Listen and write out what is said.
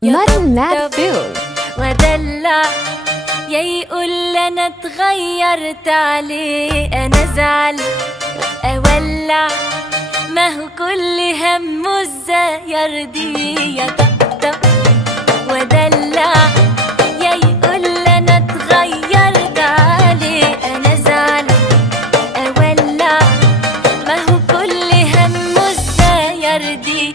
Mutton Mad Food. ودلع يا يقول انا اتغيرت عليه، انا ازعل اولع، ما هو كل همه ازاي يرضيه. يطقطق ودلع يا يقول انا اتغيرت عليه، انا ازعل اولع، ما هو كل همه ازاي يرضيه.